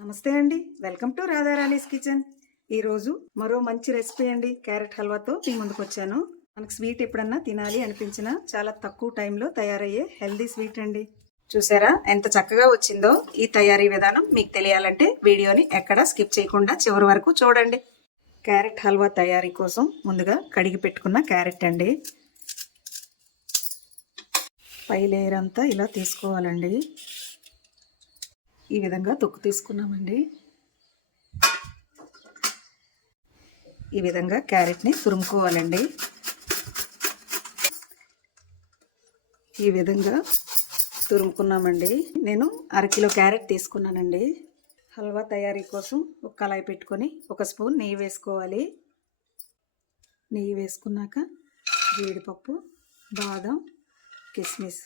నమస్తే అండి. Welcome to Radharani's kitchen. ఈరోజు మరో మంచి రెసిపీ అండి. క్యారెట్ హల్వాతో మీ ముందుకు వచ్చాను. మనకు స్వీట్ ఎప్పుడన్నా తినాలి అనిపించిన చాలా తక్కువ టైంలో తయారయ్యే హెల్దీ స్వీట్ అండి. చూసారా? ఎంత చక్కగా వచ్చిందో ఈ తయారీ విధానం. మీకు తెలియాలంటే వీడియోని ఎక్కడ స్కిప్ చేయకుండా చివరి వరకు చూడండి. క్యారెట్ హల్వా తయారీ కోసం ముందుగా కడిగి పెట్టుకున్న క్యారెట్ అండి. పై లేయర్ అంతా ఇలా తీసుకోవాలండి. ఈ విధంగా తొక్కు తీసుకున్నామండి. ఈ విధంగా క్యారెట్ని తురుముకోవాలండి. ఈ విధంగా తురుముకున్నామండి. నేను అరకిలో క్యారెట్ తీసుకున్నానండి. హల్వా తయారీ కోసం ఒక కళాయి పెట్టుకొని ఒక స్పూన్ నెయ్యి వేసుకోవాలి. నెయ్యి వేసుకున్నాక జీడిపప్పు బాదం కిస్మిస్.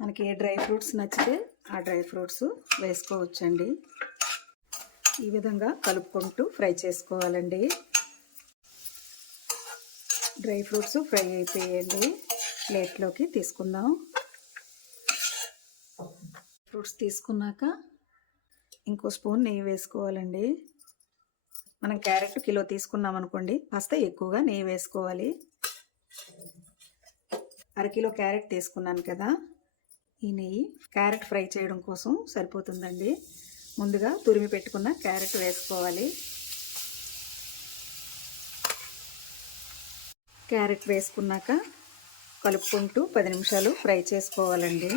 మనకి ఏ డ్రై ఫ్రూట్స్ నచ్చితే ఆ డ్రై ఫ్రూట్స్ వేసుకోవచ్చండి. ఈ విధంగా కలుపుకుంటూ ఫ్రై చేసుకోవాలండి. డ్రై ఫ్రూట్స్ ఫ్రై అయిపోయండి ప్లేట్లోకి తీసుకుందాం. ఫ్రూట్స్ తీసుకున్నాక ఇంకో స్పూన్ నెయ్యి వేసుకోవాలండి. మనం క్యారెట్ కిలో తీసుకున్నాం అనుకోండి కాస్త ఎక్కువగా నెయ్యి వేసుకోవాలి. అరకిలో క్యారెట్ తీసుకున్నాను కదా. ఈ నెయ్యి క్యారెట్ ఫ్రై చేయడం కోసం సరిపోతుందండి. ముందుగా తురిమి పెట్టుకున్న క్యారెట్ వేసుకోవాలి. క్యారెట్ వేసుకున్నాక కలుపుకుంటూ పది నిమిషాలు ఫ్రై చేసుకోవాలండి.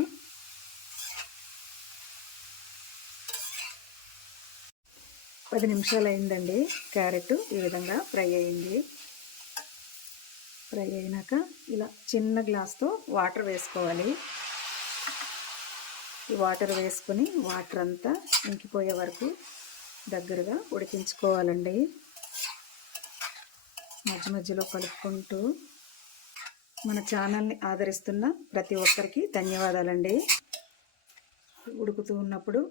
పది నిమిషాలు అయిందండి. క్యారెట్ ఈ విధంగా ఫ్రై అయింది. ఫ్రై అయినాక ఇలా చిన్న గ్లాస్తో వాటర్ వేసుకోవాలి. ఈ వాటర్ వేసుకొని వాటర్ అంతా ఇంకిపోయే వరకు దగ్గరగా ఉడికించుకోవాలండి. మధ్య మధ్యలో కలుపుకుంటూ మన ఛానల్ని ఆదరిస్తున్న ప్రతి ఒక్కరికి ధన్యవాదాలండి. ఉడుకుతూ ఉన్నప్పుడు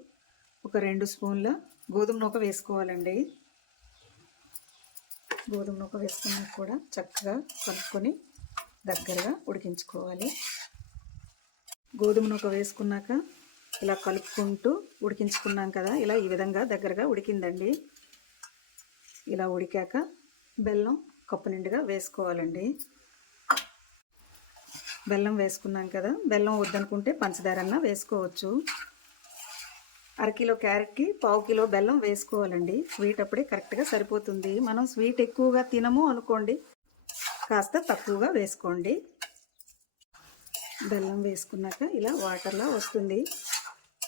ఒక రెండు స్పూన్ల గోధుమ నూక వేసుకోవాలండి. గోధుమ నూక వేసుకున్నా కూడా చక్కగా కలుపుకొని దగ్గరగా ఉడికించుకోవాలి. గోధుమ నూక వేసుకున్నాక ఇలా కలుపుకుంటూ ఉడికించుకున్నాం కదా ఇలా ఈ విధంగా దగ్గరగా ఉడికిందండి. ఇలా ఉడికాక బెల్లం కప్పు నిండుగా వేసుకోవాలండి. బెల్లం వేసుకున్నాం కదా బెల్లం వద్దనుకుంటే పంచదారన్న వేసుకోవచ్చు. అరకిలో క్యారెట్కి పావు కిలో బెల్లం వేసుకోవాలండి. స్వీట్ అప్పుడే కరెక్ట్గా సరిపోతుంది. మనం స్వీట్ ఎక్కువగా తినము అనుకోండి కాస్త తక్కువగా వేసుకోండి. బెల్లం వేసుకున్నాక ఇలా వాటర్లా వస్తుంది.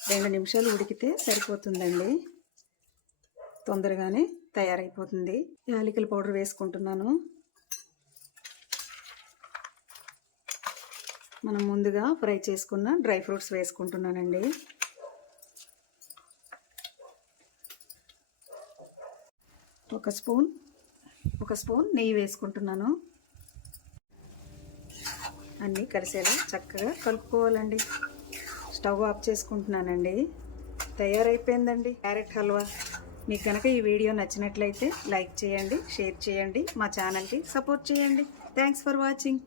రెండు నిమిషాలు ఉడికితే సరిపోతుందండి. తొందరగానే తయారైపోతుంది. యాలకుల పౌడర్ వేసుకుంటున్నాను. మనం ముందుగా ఫ్రై చేసుకున్న డ్రై ఫ్రూట్స్ వేసుకుంటున్నానండి. ఒక స్పూన్ ఒక స్పూన్ నెయ్యి వేసుకుంటున్నాను. అన్నీ కలిసేలా చక్కగా కలుపుకోవాలండి. స్టవ్ ఆఫ్ చేసుకుంటున్నానండి. తయారైపోయిందండి. క్యారెట్ హల్వా. మీకు కనుక ఈ వీడియో నచ్చినట్లయితే లైక్ చేయండి షేర్ చేయండి మా ఛానల్కి సపోర్ట్ చేయండి. Thanks for watching.